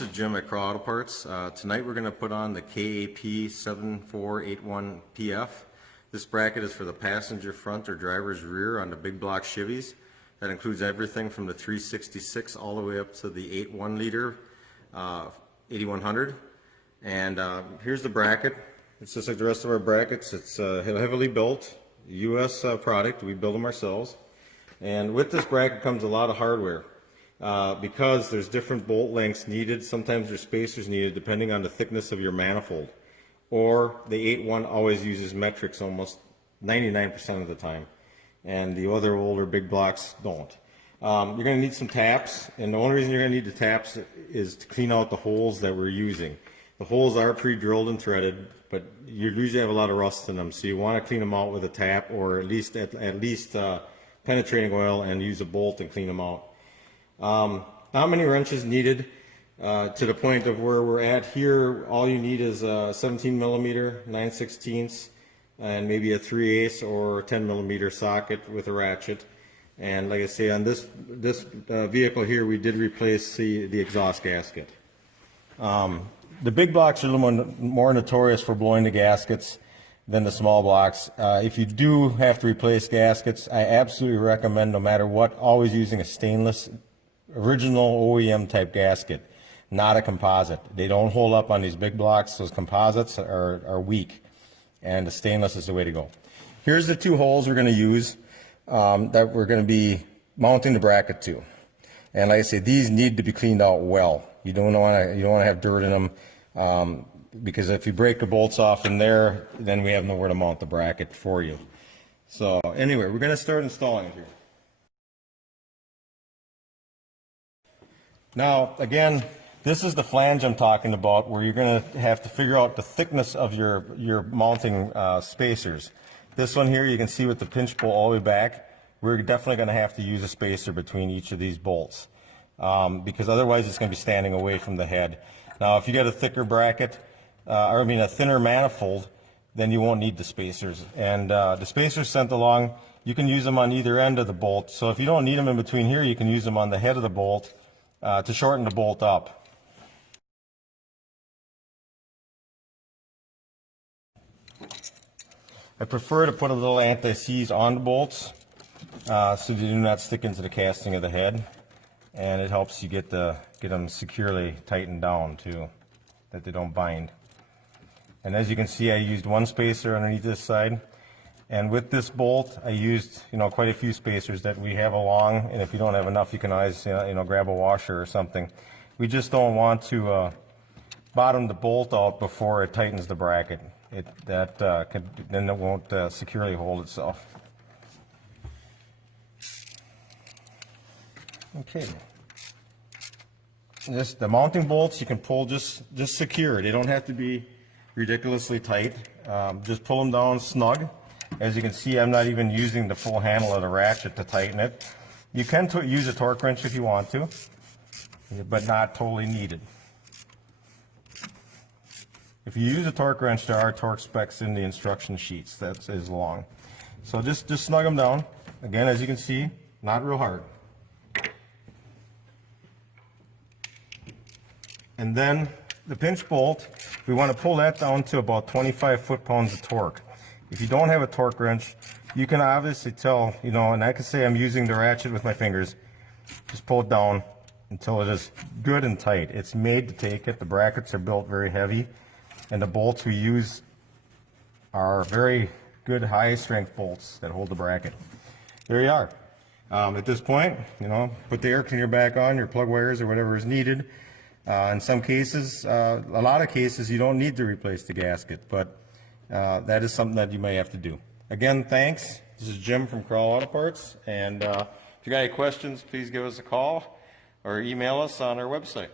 this is Jim at Crawl Auto Parts. Tonight we're going to put on the KAP 7481PF. This bracket is for the passenger front or driver's rear on the big block Chevys. That includes everything from the 366 all the way up to the 8.1 liter 8100. And here's the bracket. It's just like the rest of our brackets. It's heavily built, U.S. product. We build them ourselves. And with this bracket comes a lot of hardware. Because there's different bolt lengths needed, sometimes there's spacers needed depending on the thickness of your manifold. Or the 8.1 always uses metrics almost 99% of the time. And the other older big blocks don't. You're going to need some taps, and the only reason you're going to need the taps is to clean out the holes that we're using. The holes are pre-drilled and threaded, but you usually have a lot of rust in them, so you want to clean them out with a tap, or at least penetrating oil, and use a bolt and clean them out. Not many wrenches needed to the point of where we're at here. All you need is a 17 millimeter 9/16 and maybe a 3/8 or 10 millimeter socket with a ratchet. And like I say, on this vehicle here, we did replace the exhaust gasket. The big blocks are a little more notorious for blowing the gaskets than the small blocks. If you do have to replace gaskets, I absolutely recommend, no matter what, always using a stainless original OEM type gasket, not a composite. They don't hold up on these big blocks. Those composites are weak, and the stainless is the way to go. Here's the two holes we're going to use that we're going to be mounting the bracket to. And like I say, these need to be cleaned out well. You don't want to have dirt in them, because if you break the bolts off in there, then we have nowhere to mount the bracket for you. So anyway, we're going to start installing it here. Now, again, this is the flange I'm talking about, where you're going to have to figure out the thickness of your mounting spacers. This one here, you can see with the pinch bolt all the way back, we're definitely going to have to use a spacer between each of these bolts, because otherwise it's going to be standing away from the head. Now, if you get a thicker bracket, a thinner manifold, then you won't need the spacers. And the spacers sent along, you can use them on either end of the bolt. So if you don't need them in between here, you can use them on the head of the bolt to shorten the bolt up. I prefer to put a little anti-seize on the bolts so they do not stick into the casting of the head, and it helps you get them securely tightened down too, that they don't bind. And as you can see, I used one spacer underneath this side. And with this bolt, I used, quite a few spacers that we have along. And if you don't have enough, you can always, grab a washer or something. We just don't want to bottom the bolt out before it tightens the bracket. Then it won't securely hold itself. Okay. The mounting bolts you can pull just secure. They don't have to be ridiculously tight. Just pull them down snug. As you can see, I'm not even using the full handle of the ratchet to tighten it. You can use a torque wrench if you want to, but not totally needed. If you use a torque wrench, there are torque specs in the instruction sheets. That is long. So just snug them down. Again, as you can see, not real hard. And then the pinch bolt, we want to pull that down to about 25 foot-pounds of torque. If you don't have a torque wrench, you can obviously tell, and I can say I'm using the ratchet with my fingers. Just pull it down until it is good and tight. It's made to take it. The brackets are built very heavy, and the bolts we use are very good high-strength bolts that hold the bracket. There you are. At this point, put the air cleaner back on, your plug wires or whatever is needed. In some cases, a lot of cases, you don't need to replace the gasket, but that is something that you may have to do. Again, thanks. This is Jim from Crawl Auto Parts, and if you got any questions, please give us a call or email us on our website.